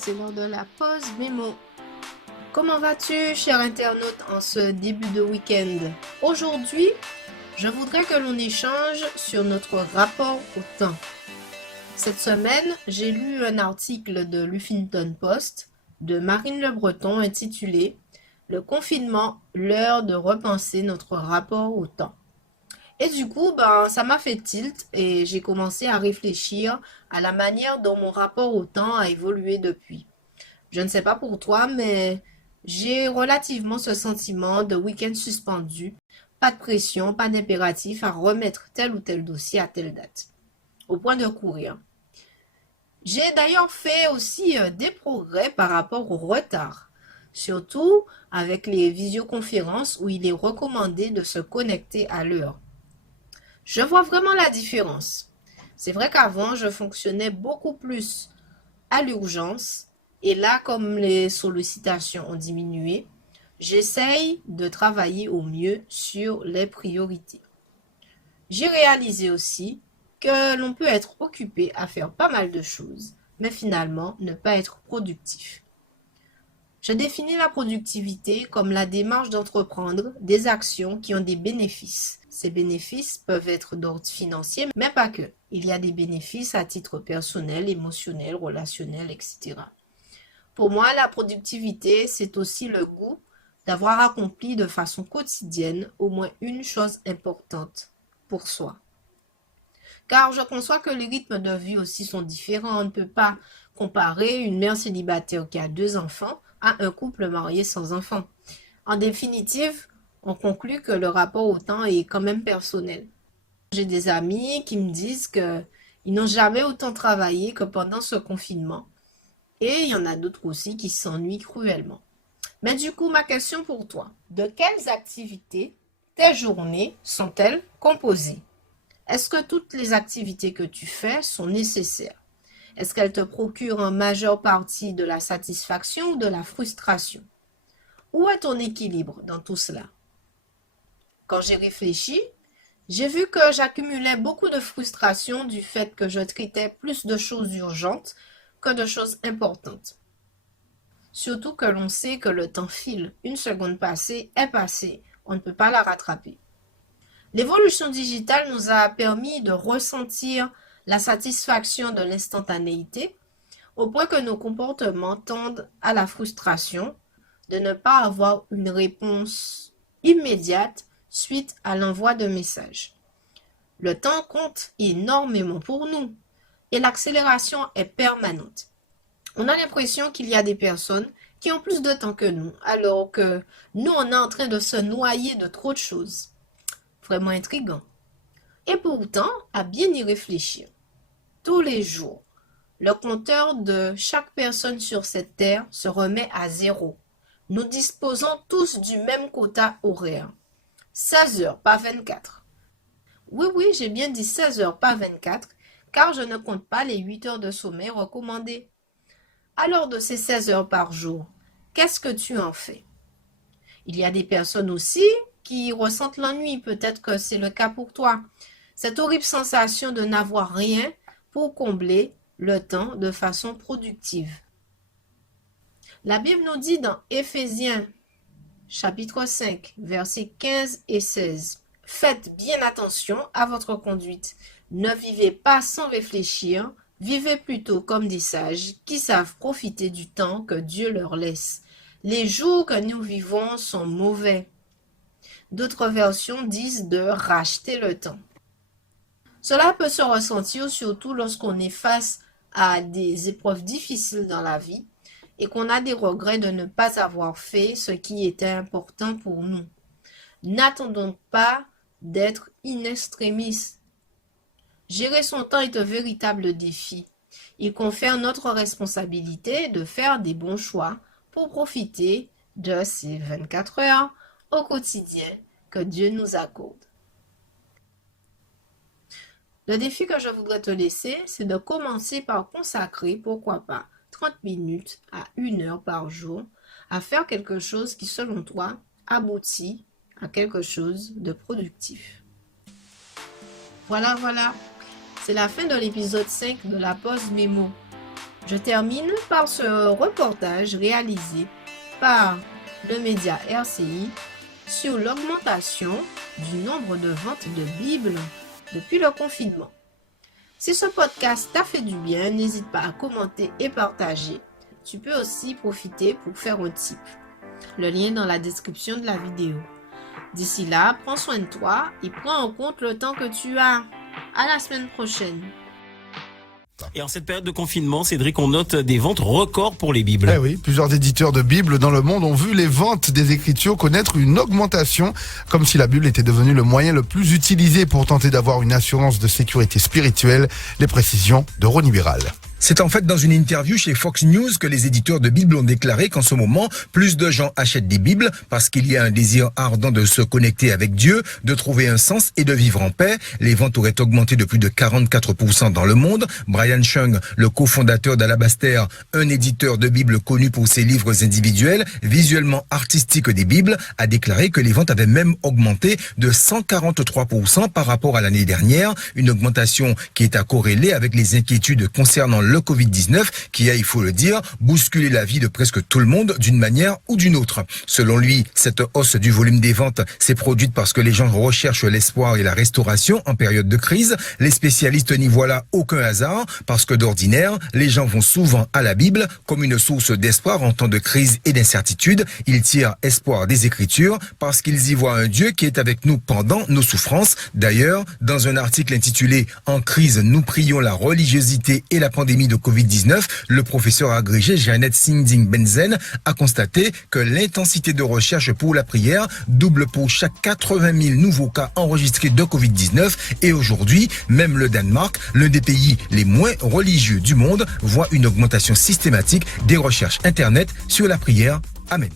c'est l'heure de la pause mémo. Comment vas-tu, cher internaute, en ce début de week-end? Aujourd'hui, je voudrais que l'on échange sur notre rapport au temps. Cette semaine, j'ai lu un article de l'Huffington Post de Marine Le Breton intitulé Le confinement, l'heure de repenser notre rapport au temps. Et du coup, ça m'a fait tilt et j'ai commencé à réfléchir à la manière dont mon rapport au temps a évolué depuis. Je ne sais pas pour toi, mais j'ai relativement ce sentiment de week-end suspendu. Pas de pression, pas d'impératif à remettre tel ou tel dossier à telle date. Au point de courir. J'ai d'ailleurs fait aussi des progrès par rapport au retard. Surtout avec les visioconférences où il est recommandé de se connecter à l'heure. Je vois vraiment la différence. C'est vrai qu'avant, je fonctionnais beaucoup plus à l'urgence. Et là, comme les sollicitations ont diminué, j'essaye de travailler au mieux sur les priorités. J'ai réalisé aussi que l'on peut être occupé à faire pas mal de choses, mais finalement ne pas être productif. Je définis la productivité comme la démarche d'entreprendre des actions qui ont des bénéfices. Ces bénéfices peuvent être d'ordre financier, mais pas que. Il y a des bénéfices à titre personnel, émotionnel, relationnel, etc. Pour moi, la productivité, c'est aussi le goût d'avoir accompli de façon quotidienne au moins une chose importante pour soi. Car je conçois que les rythmes de vie aussi sont différents. On ne peut pas comparer une mère célibataire qui a 2 enfants à un couple marié sans enfants. En définitive, on conclut que le rapport au temps est quand même personnel. J'ai des amis qui me disent qu'ils n'ont jamais autant travaillé que pendant ce confinement. Et il y en a d'autres aussi qui s'ennuient cruellement. Mais du coup, ma question pour toi, de quelles activités tes journées sont-elles composées? Est-ce que toutes les activités que tu fais sont nécessaires? Est-ce qu'elles te procurent en majeure partie de la satisfaction ou de la frustration? Où est ton équilibre dans tout cela? Quand j'ai réfléchi, j'ai vu que j'accumulais beaucoup de frustration du fait que je traitais plus de choses urgentes que de choses importantes. Surtout que l'on sait que le temps file. Une seconde passée est passée. On ne peut pas la rattraper. L'évolution digitale nous a permis de ressentir la satisfaction de l'instantanéité au point que nos comportements tendent à la frustration de ne pas avoir une réponse immédiate suite à l'envoi de messages. Le temps compte énormément pour nous et l'accélération est permanente. On a l'impression qu'il y a des personnes qui ont plus de temps que nous, alors que nous, on est en train de se noyer de trop de choses. Vraiment intriguant. Et pourtant, à bien y réfléchir, tous les jours, le compteur de chaque personne sur cette terre se remet à zéro. Nous disposons tous du même quota horaire. 16 heures, pas 24. Oui, oui, j'ai bien dit 16 heures, pas 24, car je ne compte pas les 8 heures de sommeil recommandées. Alors de ces 16 heures par jour, qu'est-ce que tu en fais? Il y a des personnes aussi qui ressentent l'ennui, peut-être que c'est le cas pour toi. Cette horrible sensation de n'avoir rien pour combler le temps de façon productive. La Bible nous dit dans Éphésiens chapitre 5, versets 15 et 16, « Faites bien attention à votre conduite. Ne vivez pas sans réfléchir, vivez plutôt comme des sages qui savent profiter du temps que Dieu leur laisse. Les jours que nous vivons sont mauvais. » D'autres versions disent de racheter le temps. Cela peut se ressentir surtout lorsqu'on est face à des épreuves difficiles dans la vie et qu'on a des regrets de ne pas avoir fait ce qui était important pour nous. N'attendons pas d'être in extremis. Gérer son temps est un véritable défi. Il confère notre responsabilité de faire des bons choix pour profiter de ces 24 heures au quotidien que Dieu nous accorde. Le défi que je voudrais te laisser, c'est de commencer par consacrer, pourquoi pas, 30 minutes à 1 heure par jour à faire quelque chose qui, selon toi, aboutit à quelque chose de productif. Voilà, c'est la fin de l'épisode 5 de la pause mémo. Je termine par ce reportage réalisé par le média RCI sur l'augmentation du nombre de ventes de Bibles depuis le confinement. Si ce podcast t'a fait du bien, n'hésite pas à commenter et partager. Tu peux aussi profiter pour faire un tip. Le lien est dans la description de la vidéo. D'ici là, prends soin de toi et prends en compte le temps que tu as. À la semaine prochaine. Et en cette période de confinement, Cédric, on note des ventes records pour les Bibles. Eh oui, plusieurs éditeurs de Bibles dans le monde ont vu les ventes des Écritures connaître une augmentation, comme si la Bible était devenue le moyen le plus utilisé pour tenter d'avoir une assurance de sécurité spirituelle. Les précisions de Ronnie Biral. C'est en fait dans une interview chez Fox News que les éditeurs de Bibles ont déclaré qu'en ce moment, plus de gens achètent des Bibles parce qu'il y a un désir ardent de se connecter avec Dieu, de trouver un sens et de vivre en paix. Les ventes auraient augmenté de plus de 44% dans le monde. Brian Chung, le cofondateur d'Alabaster, un éditeur de Bibles connu pour ses livres individuels, visuellement artistiques des Bibles, a déclaré que les ventes avaient même augmenté de 143% par rapport à l'année dernière. Une augmentation qui est à corréler avec les inquiétudes concernant le Covid-19 qui a, il faut le dire, bousculé la vie de presque tout le monde d'une manière ou d'une autre. Selon lui, cette hausse du volume des ventes s'est produite parce que les gens recherchent l'espoir et la restauration en période de crise. Les spécialistes n'y voient là aucun hasard parce que d'ordinaire, les gens vont souvent à la Bible comme une source d'espoir en temps de crise et d'incertitude. Ils tirent espoir des Écritures parce qu'ils y voient un Dieu qui est avec nous pendant nos souffrances. D'ailleurs, dans un article intitulé « En crise, nous prions la religiosité et la pandémie de Covid-19, le professeur agrégé Janet Singh Benzen a constaté que l'intensité de recherche pour la prière double pour chaque 80 000 nouveaux cas enregistrés de Covid-19 et aujourd'hui, même le Danemark, l'un des pays les moins religieux du monde, voit une augmentation systématique des recherches Internet sur la prière. Amen.